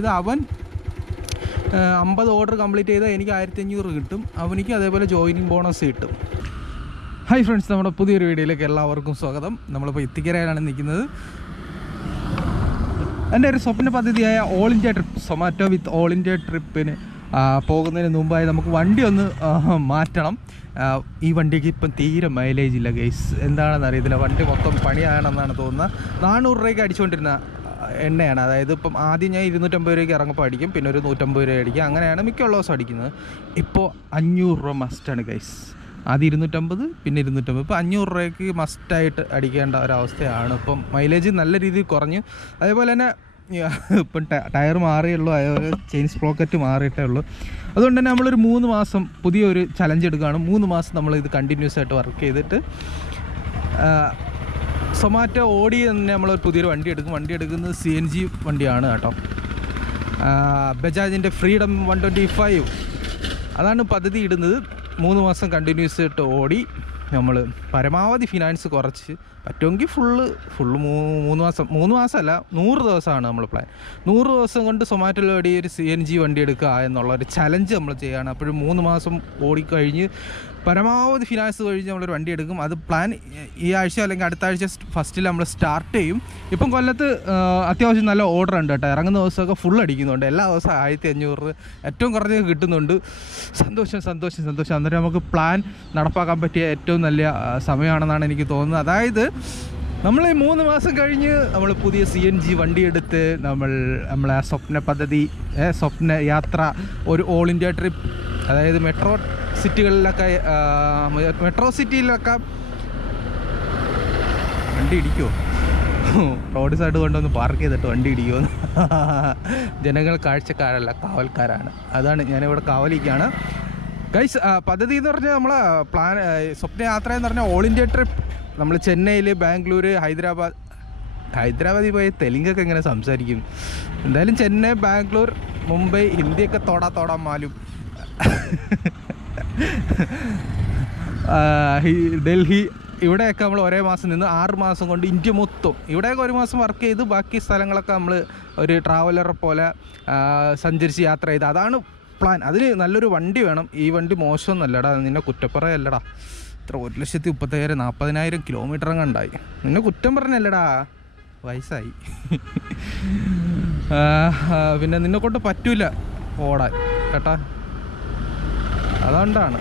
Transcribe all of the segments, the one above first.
അതായത് അവൻ 50 order complete ചെയ്താൽ എനിക്ക് 1500 കിട്ടും, അവനിക്ക് അതേപോലെ ജോയിനിങ് ബോണസ് കിട്ടും. ഹായ് ഫ്രണ്ട്സ്, നമ്മുടെ പുതിയൊരു വീഡിയോയിലേക്ക് എല്ലാവർക്കും സ്വാഗതം. നമ്മളിപ്പോൾ ഇത്തിക്കരയിലാണ് നിൽക്കുന്നത്. എൻ്റെ ഒരു സ്വപ്ന പദ്ധതിയായ all India trip, Zomato with all India ട്രിപ്പിന് പോകുന്നതിന് മുമ്പായി നമുക്ക് വണ്ടി ഒന്ന് മാറ്റണം. ഈ വണ്ടിക്ക് ഇപ്പം തീരെ മൈലേജ് ഇല്ല ഗൈസ്, എന്താണെന്ന് അറിയത്തില്ല. വണ്ടി മൊത്തം പണിയാണെന്നാണ് തോന്നുന്നത്. 400 രൂപയ്ക്ക് അടിച്ചുകൊണ്ടിരുന്ന എണ്ണയാണ്. അതായത് ഇപ്പം ആദ്യം ഞാൻ 250 രൂപയ്ക്ക് ഇറങ്ങപ്പോൾ അടിക്കും, പിന്നെ ഒരു 150 രൂപ അടിക്കും, അങ്ങനെയാണ് മിക്കുള്ള ദിവസം അടിക്കുന്നത്. ഇപ്പോൾ 500 രൂപ മസ്റ്റാണ് ഗൈസ്. ആദ്യം 250, പിന്നെ 250, ഇപ്പോൾ 500 രൂപയ്ക്ക് മസ്റ്റായിട്ട് അടിക്കേണ്ട ഒരവസ്ഥയാണ്. ഇപ്പം മൈലേജ് നല്ല രീതിയിൽ കുറഞ്ഞു. അതേപോലെ തന്നെ ഇപ്പം ടയർ മാറിയുള്ളൂ, അതേപോലെ ചെയിൻ സ്പ്രോക്കറ്റ് മാറിയിട്ടേ ഉള്ളൂ. അതുകൊണ്ട് തന്നെ നമ്മളൊരു 3 മാസം പുതിയൊരു ചലഞ്ച് എടുക്കുകയാണ്. 3 മാസം നമ്മളിത് കണ്ടിന്യൂസ് ആയിട്ട് വർക്ക് ചെയ്തിട്ട് സൊമാറ്റോ ഓടി തന്നെ നമ്മളൊരു പുതിയൊരു വണ്ടി എടുക്കും. വണ്ടി എടുക്കുന്നത് CNG വണ്ടിയാണ് കേട്ടോ. ബജാജിൻ്റെ ഫ്രീഡം 125 അതാണ് പദ്ധതി ഇടുന്നത്. 3 മാസം കണ്ടിന്യൂസ് ആയിട്ട് ഓടി നമ്മൾ പരമാവധി ഫിനാൻസ് കുറച്ച് പറ്റുമെങ്കിൽ ഫുള്ള് 3 മാസമല്ല 100 ദിവസമാണ് നമ്മൾ പ്ലാൻ. 100 ദിവസം കൊണ്ട് സൊമാറ്റോയിൽ ഓടി ഒരു CNG വണ്ടി എടുക്കുക എന്നുള്ളൊരു ചലഞ്ച് നമ്മൾ ചെയ്യുകയാണ്. അപ്പോഴും 3 മാസം ഓടിക്കഴിഞ്ഞ് പരമാവധി ഫിനാൻസ് കഴിഞ്ഞ് നമ്മളൊരു വണ്ടി എടുക്കും. അത് പ്ലാൻ ഈ ആഴ്ച അല്ലെങ്കിൽ അടുത്ത ആഴ്ച ഫസ്റ്റിൽ നമ്മൾ സ്റ്റാർട്ട് ചെയ്യും. ഇപ്പം കൊല്ലത്ത് അത്യാവശ്യം നല്ല ഓർഡർ ഉണ്ട് കേട്ടോ. ഇറങ്ങുന്ന ദിവസമൊക്കെ ഫുൾ അടിക്കുന്നുണ്ട്. എല്ലാ ദിവസവും 1500 ഏറ്റവും കുറഞ്ഞൊക്കെ കിട്ടുന്നുണ്ട്. സന്തോഷം. അന്നേരം നമുക്ക് പ്ലാൻ നടപ്പാക്കാൻ പറ്റിയ ഏറ്റവും നല്ല സമയമാണെന്നാണ് എനിക്ക് തോന്നുന്നത്. അതായത് നമ്മൾ ഈ 3 മാസം കഴിഞ്ഞ് നമ്മൾ പുതിയ CNG വണ്ടി എടുത്ത് നമ്മളെ സ്വപ്ന പദ്ധതി, സ്വപ്ന യാത്ര, ഒരു ഓൾ ഇന്ത്യ ട്രിപ്പ്, അതായത് മെട്രോ സിറ്റിയിലൊക്കെ വണ്ടി ഇടിക്കുമോ? റോഡ് സൈഡ് കൊണ്ടൊന്ന് പാർക്ക് ചെയ്തിട്ട് വണ്ടി ഇടിക്കുമോ? ജനങ്ങൾ കാഴ്ചക്കാരല്ല, കാവൽക്കാരാണ്. അതാണ് ഞാനിവിടെ കാവലിക്കാണ് ഗൈസ്. പദ്ധതി എന്ന് പറഞ്ഞാൽ നമ്മളെ പ്ലാൻ, സ്വപ്നയാത്ര എന്ന് പറഞ്ഞാൽ ഓൾ ഇന്ത്യ ട്രിപ്പ്. നമ്മൾ ചെന്നൈയിൽ, ബാംഗ്ലൂർ, ഹൈദരാബാദിൽ പോയി തെലുങ്കൊക്കെ എങ്ങനെ സംസാരിക്കും? എന്തായാലും ചെന്നൈ, ബാംഗ്ലൂർ, മുംബൈ, ഹിന്ദിയൊക്കെ തോടാ മാലും, ഡൽഹി, ഇവിടെയൊക്കെ നമ്മൾ ഒരേ മാസം നിന്ന് 6 മാസം കൊണ്ട് ഇന്ത്യ മൊത്തം ഇവിടെയൊക്കെ 1 മാസം വർക്ക് ചെയ്ത് ബാക്കി സ്ഥലങ്ങളൊക്കെ നമ്മൾ ഒരു ട്രാവലറെ പോലെ സഞ്ചരിച്ച് യാത്ര ചെയ്ത്, അതാണ് പ്ലാൻ. അതിന് നല്ലൊരു വണ്ടി വേണം. ഈ വണ്ടി മോശമൊന്നുമല്ലടാ, നിന്നെ കുറ്റപ്പറയല്ലടാ. ഇത്ര 1,35,000-40,000 കിലോമീറ്റർ കണ്ടായി. നിന്നെ കുറ്റം പറഞ്ഞല്ലടാ, വയസ്സായി. പിന്നെ നിന്നെ കൊണ്ട് പറ്റൂല ഓടാൻ കേട്ടാ, അതുകൊണ്ടാണ്.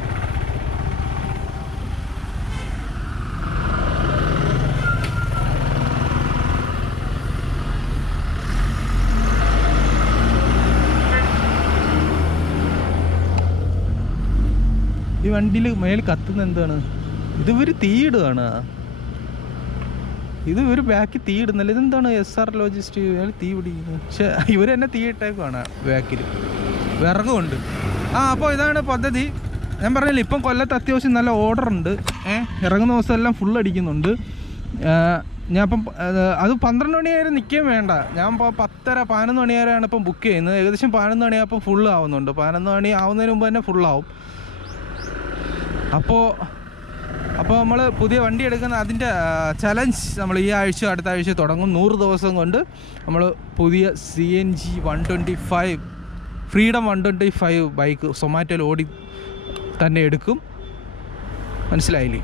ഈ വണ്ടിയിൽ മേൽ കത്തുന്ന എന്താണ്? ഇതൊരു തീയിടുകയാണ്. ഇത് ഒരു ബാക്കിൽ തീയിടുന്നല്ല. ഇതെന്താണ്? SR ലോജിസ്റ്റിക് തീ പിടിക്കുന്നത്. പക്ഷെ ഇവർ തന്നെ തീയിട്ടേക്കാണ് ബാക്കിൽ, വിറകുമുണ്ട്. അപ്പോൾ ഇതാണ് പദ്ധതി. ഞാൻ പറഞ്ഞില്ല, ഇപ്പം കൊല്ലത്ത് അത്യാവശ്യം നല്ല ഓർഡർ ഉണ്ട്. ഇറങ്ങുന്ന ദിവസം എല്ലാം ഫുൾ അടിക്കുന്നുണ്ട്. ഞാൻ ഇപ്പം അത് 12 മണി വരെ നിൽക്കുകയും വേണ്ട. ഞാൻ ഇപ്പോൾ 10:30-11 മണി വരെയാണ് ഇപ്പം ബുക്ക് ചെയ്യുന്നത്. ഏകദേശം 11 മണിയാകുമ്പോൾ ഫുൾ ആവുന്നുണ്ട്. 11 മണി ആവുന്നതിന് മുമ്പ് തന്നെ ഫുള്ളാവും. അപ്പോൾ നമ്മൾ പുതിയ വണ്ടി എടുക്കുന്ന അതിൻ്റെ ചലഞ്ച് നമ്മൾ ഈ ആഴ്ച അടുത്ത ആഴ്ച തുടങ്ങും. 100 ദിവസം കൊണ്ട് നമ്മൾ പുതിയ CNG 125 ഫ്രീഡം 125 ബൈക്ക് സൊമാറ്റോയിൽ ഓടി തന്നെ എടുക്കും. മനസ്സിലായില്ലേ?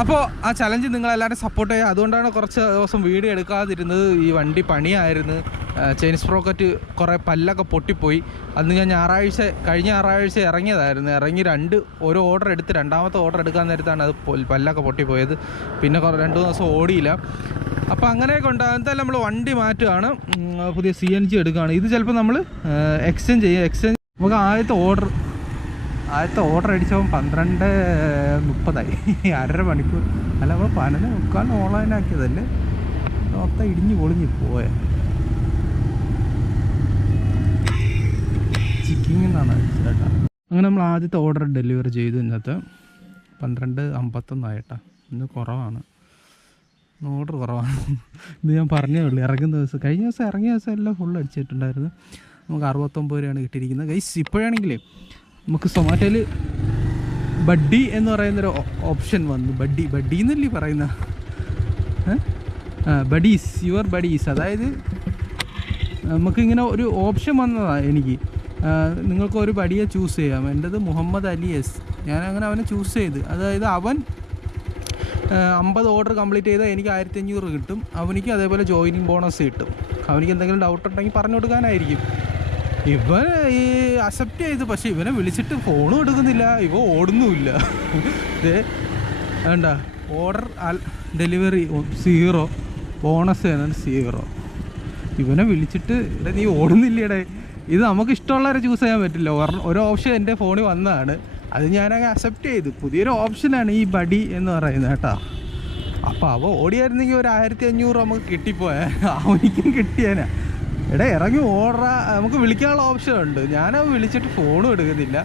അപ്പോൾ ആ ചലഞ്ച് നിങ്ങളെല്ലാവരും സപ്പോർട്ട് ചെയ്യുക. അതുകൊണ്ടാണ് കുറച്ച് ദിവസം വീഡിയോ എടുക്കാതിരുന്നത്. ഈ വണ്ടി പണിയായിരുന്നു. ചെയിൻ സ്പ്രോക്കറ്റ് കുറേ പല്ലൊക്കെ പൊട്ടിപ്പോയി. അന്ന് ഞാൻ കഴിഞ്ഞ ഞായറാഴ്ച ഇറങ്ങിയതായിരുന്നു. ഇറങ്ങി ഒരു ഓർഡർ എടുത്ത് രണ്ടാമത്തെ ഓർഡർ എടുക്കാൻ നേരത്താണ് അത് പല്ലൊക്കെ പൊട്ടിപ്പോയത്. പിന്നെ 2 ദിവസം ഓടിയില്ല. അപ്പോൾ അങ്ങനെയൊക്കെ ഉണ്ട്. എന്തായാലും നമ്മൾ വണ്ടി മാറ്റുകയാണ്, പുതിയ CNG എടുക്കുകയാണ്. ഇത് ചിലപ്പോൾ നമ്മൾ എക്സ്ചേഞ്ച് ചെയ്യും. നമുക്ക് ആദ്യത്തെ ഓർഡർ അടിച്ചപ്പോൾ 12:30 1/2 മണിക്കൂർ. അല്ല, നമ്മൾ 11:45 ഓൺലൈനാക്കിയതല്ലേ, മൊത്തം ഇടിഞ്ഞ് പൊളിഞ്ഞ് പോയ ചിക്കിങ് എന്നാണ് ചേട്ടാ. അങ്ങനെ നമ്മൾ ആദ്യത്തെ ഓർഡർ ഡെലിവറി ചെയ്തു. ഇന്നത്തെ 12:51 ഇന്ന് കുറവാണ്, ഓർഡർ കുറവാണ്. ഇത് ഞാൻ പറഞ്ഞേ ഉള്ളൂ. ഇറങ്ങിയ ദിവസം എല്ലാം ഫുൾ അടിച്ചിട്ടുണ്ടായിരുന്നു. നമുക്ക് 69 രൂപയാണ് കിട്ടിയിരിക്കുന്നത് ഗൈസ്. ഇപ്പോഴാണെങ്കിലേ നമുക്ക് സൊമാറ്റോയിൽ ബഡ്ഡി എന്ന് പറയുന്നൊരു ഓപ്ഷൻ വന്നു. ബഡ്ഡി എന്നല്ലേ പറയുന്ന, ബഡീസ്, യുവർ ബഡീസ്. അതായത് നമുക്കിങ്ങനെ ഒരു ഓപ്ഷൻ വന്നതാണ് എനിക്ക്, നിങ്ങൾക്ക് ഒരു ബഡിയെ ചൂസ് ചെയ്യാം. എൻ്റെത് മുഹമ്മദ് അലി എസ്. ഞാൻ അങ്ങനെ അവനെ ചൂസ് ചെയ്ത്. അതായത് അവൻ 50 ഓർഡർ കംപ്ലീറ്റ് ചെയ്താൽ എനിക്ക് 1500 കിട്ടും. അവനിക്ക് അതേപോലെ ജോയിനിങ് ബോണസ് കിട്ടും. അവനിക്ക് എന്തെങ്കിലും ഡൗട്ട് ഉണ്ടെങ്കിൽ പറഞ്ഞു കൊടുക്കാനായിരിക്കും. ഇവൻ ഈ അക്സെപ്റ്റ് ചെയ്ത്, പക്ഷേ ഇവനെ വിളിച്ചിട്ട് ഫോണും എടുക്കുന്നില്ല, ഇവ ഓടുന്നുമില്ല. വേണ്ട, ഓർഡർ ഡെലിവറി 0, ബോണസ് 0. ഇവനെ വിളിച്ചിട്ട് ഇവിടെ നീ ഓടുന്നില്ലേടെ. ഇത് നമുക്ക് ഇഷ്ടമുള്ളവരെ ചൂസ് ചെയ്യാൻ പറ്റില്ല. ഒരു ഓപ്ഷൻ എൻ്റെ ഫോണിൽ വന്നതാണ്, അത് ഞാനങ്ങ് അക്സെപ്റ്റ് ചെയ്തു. പുതിയൊരു ഓപ്ഷനാണ് ഈ ബഡി എന്ന് പറയുന്നത് കേട്ടോ. അപ്പോൾ അവ ഓടിയായിരുന്നെങ്കിൽ ഒരു 1500 നമുക്ക് കിട്ടിപ്പോയാ, അവനിക്കും കിട്ടിയേനാ. എടാ ഇറങ്ങി ഓർഡറാ, നമുക്ക് വിളിക്കാനുള്ള ഓപ്ഷൻ ഉണ്ട്. ഞാനത് വിളിച്ചിട്ട് ഫോണും എടുക്കുന്നില്ല.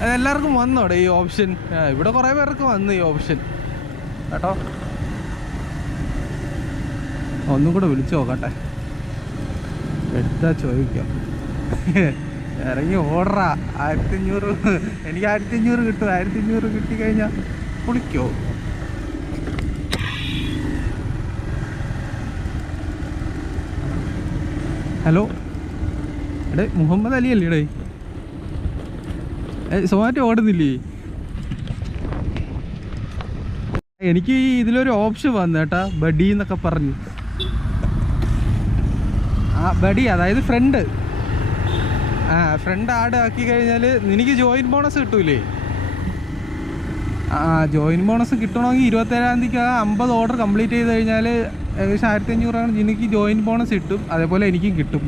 അതെല്ലാവർക്കും വന്നോടെ ഈ ഓപ്ഷൻ? ഇവിടെ കുറേ പേർക്ക് വന്നു ഈ ഓപ്ഷൻ കേട്ടോ. ഒന്നും കൂടെ വിളിച്ചു നോക്കട്ടെ, എടുത്താൽ ചോദിക്കാം. ഇറങ്ങി ഓർഡറാ, 1500. എനിക്ക് 1500 കിട്ടും. 1500 കിട്ടിക്കഴിഞ്ഞാൽ കുളിക്കോ? ഹലോ, എടേ മുഹമ്മദ് അലി അല്ലേ ഇടേ? സൊമാറ്റോ ഓടുന്നില്ലേ? എനിക്ക് ഇതിലൊരു ഓപ്ഷൻ വന്നു കേട്ടാ, ബഡി എന്നൊക്കെ പറഞ്ഞു. ബഡി അതായത് ഫ്രണ്ട്. ഫ്രണ്ട് ആഡ് ആക്കി കഴിഞ്ഞാൽ നിനക്ക് ജോയിൻ ബോണസ് കിട്ടൂലേ? ജോയിൻ ബോണസ് കിട്ടണമെങ്കിൽ 27-ാം തീയതിക്ക് 50 ഓർഡർ കംപ്ലീറ്റ് ചെയ്ത് കഴിഞ്ഞാൽ ഏകദേശം 1500 എനിക്ക് ജോയിൻ ബോണസ് കിട്ടും. അതേപോലെ എനിക്കും കിട്ടും.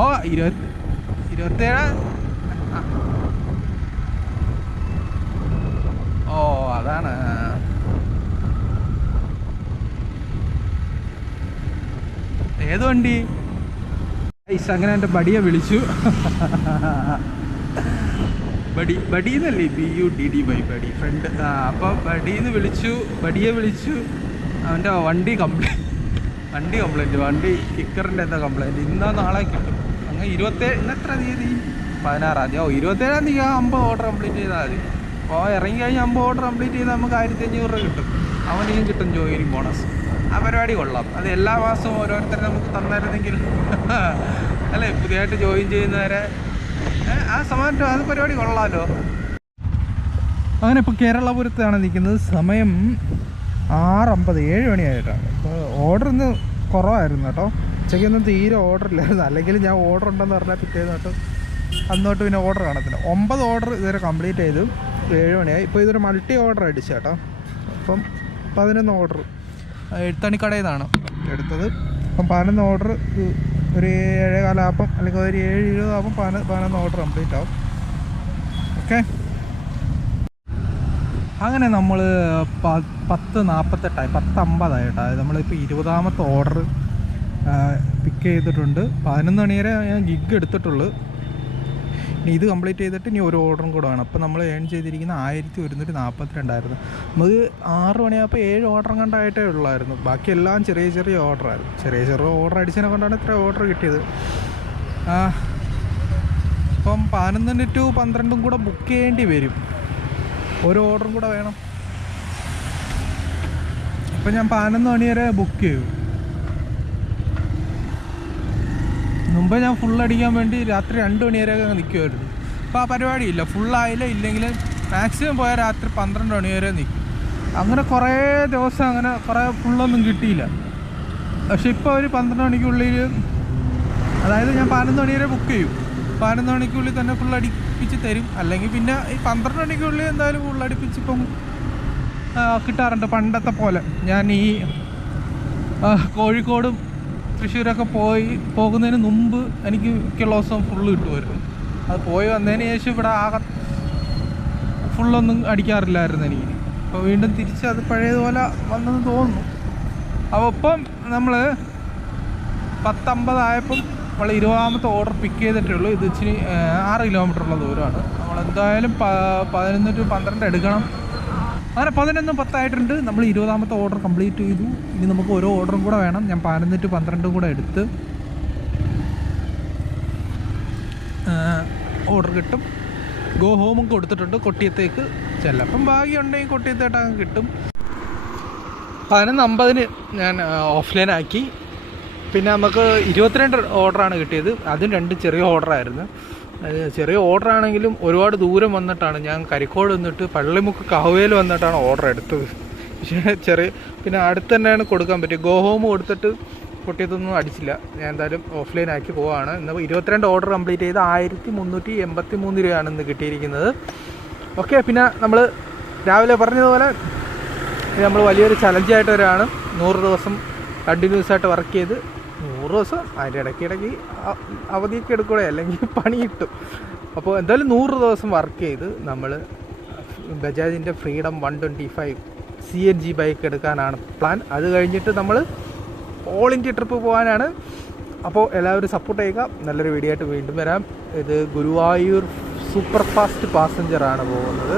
ഓ 27. ഓ അതാണ്. ഏത് വണ്ടി? അങ്ങനെ എൻ്റെ ബഡിയെ വിളിച്ചു. ബഡി എന്നല്ലേ, BUDDY ബഡി, ഫ്രണ്ട്. അപ്പോൾ ബഡിന്ന് വിളിച്ചു, ബഡിയെ വിളിച്ചു. അവൻ്റെ വണ്ടി കംപ്ലൈൻറ്റ്, വണ്ടി കിക്കറിൻ്റെ എന്താ കംപ്ലൈൻറ്റ്. ഇന്നാ നാളെ കിട്ടും. അങ്ങനെ 27, ഇന്നെത്ര തീയതി? 16-ാം തീയതി. 27-ാം തീയതി 50 ഓർഡർ കംപ്ലീറ്റ് ചെയ്താൽ മതി. അപ്പോൾ ഇറങ്ങി കഴിഞ്ഞ് 50 ഓർഡർ കംപ്ലീറ്റ് ചെയ്താൽ നമുക്ക് 1500 കിട്ടും. അവനെയും കിട്ടും ജോയിനിങ് ബോണസ്. ആ പരിപാടി കൊള്ളാം. അത് എല്ലാ മാസവും ഓരോരുത്തരെ നമുക്ക് തന്നായിരുന്നെങ്കിൽ അല്ലേ, പുതിയതായിട്ട് ജോയിൻ ചെയ്യുന്നവരെ ആ സമാനം. അത് പരിപാടി കൊള്ളാമല്ലോ. അങ്ങനെ ഇപ്പോൾ കേരളപുരത്താണ് നിൽക്കുന്നത്. സമയം 6:50, 7 മണിയായിട്ടാണ്. ഇപ്പോൾ ഓർഡർ ഇന്ന് കുറവായിരുന്നു കേട്ടോ. ഉച്ചയ്ക്കൊന്നും തീരെ ഓർഡർ ഇല്ലായിരുന്നു. അല്ലെങ്കിൽ ഞാൻ ഓർഡർ ഉണ്ടെന്ന് പറഞ്ഞാൽ പിറ്റേന്ന് തൊട്ട് അന്നോട്ട് പിന്നെ ഓർഡർ കാണത്തില്ല. 9 ഓർഡർ ഇതുവരെ കംപ്ലീറ്റ് ചെയ്തു. 7 മണിയായി. ഇപ്പോൾ ഇതൊരു മൾട്ടി ഓർഡർ അടിച്ചു കേട്ടോ. അപ്പം 11 ഓർഡർ എഴുത്തണിക്കടയിൽ നിന്നാണ് എടുത്തത്. അപ്പം 11 ഓർഡർ ഒരു 7:15 ആകുമ്പം, അല്ലെങ്കിൽ ഒരു 7:20 ആകുമ്പം 11 ഓർഡർ കംപ്ലീറ്റ് ആവും. ഓക്കെ. അങ്ങനെ നമ്മൾ 10:48 10:50 കേട്ടോ. നമ്മളിപ്പോൾ 20-ാമത്തെ ഓർഡർ പിക്ക് ചെയ്തിട്ടുണ്ട്. 11 മണി വരെ ഞാൻ ഗിഗ് എടുത്തിട്ടുള്ളൂ. ഇനി ഇത് കംപ്ലീറ്റ് ചെയ്തിട്ട് ഇനി ഒരു ഓർഡറും കൂടെ വേണം. അപ്പോൾ നമ്മൾ ഏൺ ചെയ്തിരിക്കുന്ന 1142 നമുക്ക് 6 മണിയാകുമ്പോൾ 7 ഓർഡറും കണ്ടായിട്ടേ ഉള്ളായിരുന്നു. ബാക്കി എല്ലാം ചെറിയ ഓർഡറായിരുന്നു. ചെറിയ ഓർഡർ അടിച്ചതിനെ കൊണ്ടാണ് ഇത്ര ഓർഡർ കിട്ടിയത്. ഇപ്പം 11 to 12 കൂടെ ബുക്ക് ചെയ്യേണ്ടി വരും. ഒരു ഓർഡറും കൂടെ വേണം. ഇപ്പം ഞാൻ 11 മണി വരെ ബുക്ക് ചെയ്യും. മുമ്പ് ഞാൻ ഫുൾ അടിക്കാൻ വേണ്ടി രാത്രി 2 മണി വരെയൊക്കെ നിൽക്കുമായിരുന്നു. അപ്പോൾ ആ പരിപാടിയില്ല. ഫുള്ളായില്ല, ഇല്ലെങ്കിൽ മാക്സിമം പോയാൽ രാത്രി 12 മണി വരെ നിൽക്കും. അങ്ങനെ കുറേ ദിവസം അങ്ങനെ കുറേ ഫുള്ളൊന്നും കിട്ടിയില്ല. പക്ഷെ ഇപ്പോൾ ഒരു 12 മണിക്കുള്ളിൽ, അതായത് ഞാൻ 11 മണി വരെ ബുക്ക് ചെയ്യും. 11 മണിക്കുള്ളിൽ തന്നെ ഫുൾ അടിപ്പിച്ച് തരും. അല്ലെങ്കിൽ പിന്നെ ഈ 12 മണിക്കുള്ളിൽ എന്തായാലും ഫുൾ അടിപ്പിച്ചിപ്പം കിട്ടാറുണ്ട്. പണ്ടത്തെ പോലെ ഞാൻ ഈ കോഴിക്കോടും തൃശ്ശൂരൊക്കെ പോകുന്നതിന് മുമ്പ് എനിക്ക് മിക്കുള്ള ദിവസം ഫുള്ള് കിട്ടുമായിരുന്നു. അത് പോയി വന്നതിന് ശേഷം ഇവിടെ ആകെ ഫുള്ളൊന്നും അടിക്കാറില്ലായിരുന്നു എനിക്ക്. അപ്പോൾ വീണ്ടും തിരിച്ച് അത് പഴയതുപോലെ വന്നെന്ന് തോന്നുന്നു. അപ്പോൾ ഇപ്പം നമ്മൾ 10:50 ആയപ്പം നമ്മൾ 20-ാമത്തെ ഓർഡർ പിക്ക് ചെയ്തിട്ടേ ഉള്ളൂ. ഇത് ഇച്ചിരി 6 കിലോമീറ്ററുള്ള ദൂരമാണ്. നമ്മളെന്തായാലും 11 to 12 എടുക്കണം. അങ്ങനെ 11:10 ആയിട്ടുണ്ട്. നമ്മൾ 20-ാമത്തെ ഓർഡർ കംപ്ലീറ്റ് ചെയ്തു. ഇനി നമുക്ക് ഓരോ ഓർഡറും കൂടെ വേണം. ഞാൻ 11 to 12 കൂടെ എടുത്ത് ഓർഡർ കിട്ടും. ഗോ ഹോമും കൊടുത്തിട്ടുണ്ട്. കൊട്ടിയത്തേക്ക് ചിലപ്പം ഭാഗ്യമുണ്ടെങ്കിൽ കൊട്ടിയത്തേട്ടങ്ങ് കിട്ടും. 11:50 ഞാൻ ഓഫ്ലൈനാക്കി. പിന്നെ നമുക്ക് 22 ഓർഡറാണ് കിട്ടിയത്. അതും 2 ചെറിയ ഓർഡറായിരുന്നു. ചെറിയ ഓർഡറാണെങ്കിലും ഒരുപാട് ദൂരം വന്നിട്ടാണ്. ഞാൻ കരിക്കോട് വന്നിട്ട് പള്ളിമുക്ക് കഹുവയിൽ വന്നിട്ടാണ് ഓർഡർ എടുത്തത്. പക്ഷേ പിന്നെ അടുത്ത് തന്നെയാണ് കൊടുക്കാൻ പറ്റും. ഗോ ഹോം കൊടുത്തിട്ട് കൊട്ടിയത്തൊന്നും അടിച്ചില്ല. ഞാൻ എന്തായാലും ഓഫ്ലൈനാക്കി പോവാണ്. ഇന്ന് 22 ഓർഡർ കംപ്ലീറ്റ് ചെയ്ത് 1383 രൂപയാണ് ഇന്ന് കിട്ടിയിരിക്കുന്നത്. ഓക്കെ, പിന്നെ നമ്മൾ രാവിലെ പറഞ്ഞതുപോലെ നമ്മൾ വലിയൊരു ചലഞ്ചായിട്ട് വരികയാണ്. 100 ദിവസം കണ്ടിന്യൂസ് ആയിട്ട് വർക്ക് ചെയ്ത് 100 ദിവസം അതിൻ്റെ ഇടയ്ക്കിടയ്ക്ക് അവധിയൊക്കെ എടുക്കൂടെ, അല്ലെങ്കിൽ പണി കിട്ടും. അപ്പോൾ എന്തായാലും 100 ദിവസം വർക്ക് ചെയ്ത് നമ്മൾ ബജാജിൻ്റെ ഫ്രീഡം 125 CNG ബൈക്ക് എടുക്കാനാണ് പ്ലാൻ. അത് കഴിഞ്ഞിട്ട് നമ്മൾ ഓൾ ഇന്ത്യ ട്രിപ്പ് പോകാനാണ്. അപ്പോൾ എല്ലാവരും സപ്പോർട്ട് ചെയ്യുക. നല്ലൊരു വീഡിയോ ആയിട്ട് വീണ്ടും വരാം. ഇത് ഗുരുവായൂർ സൂപ്പർ ഫാസ്റ്റ് പാസഞ്ചറാണ് പോകുന്നത്.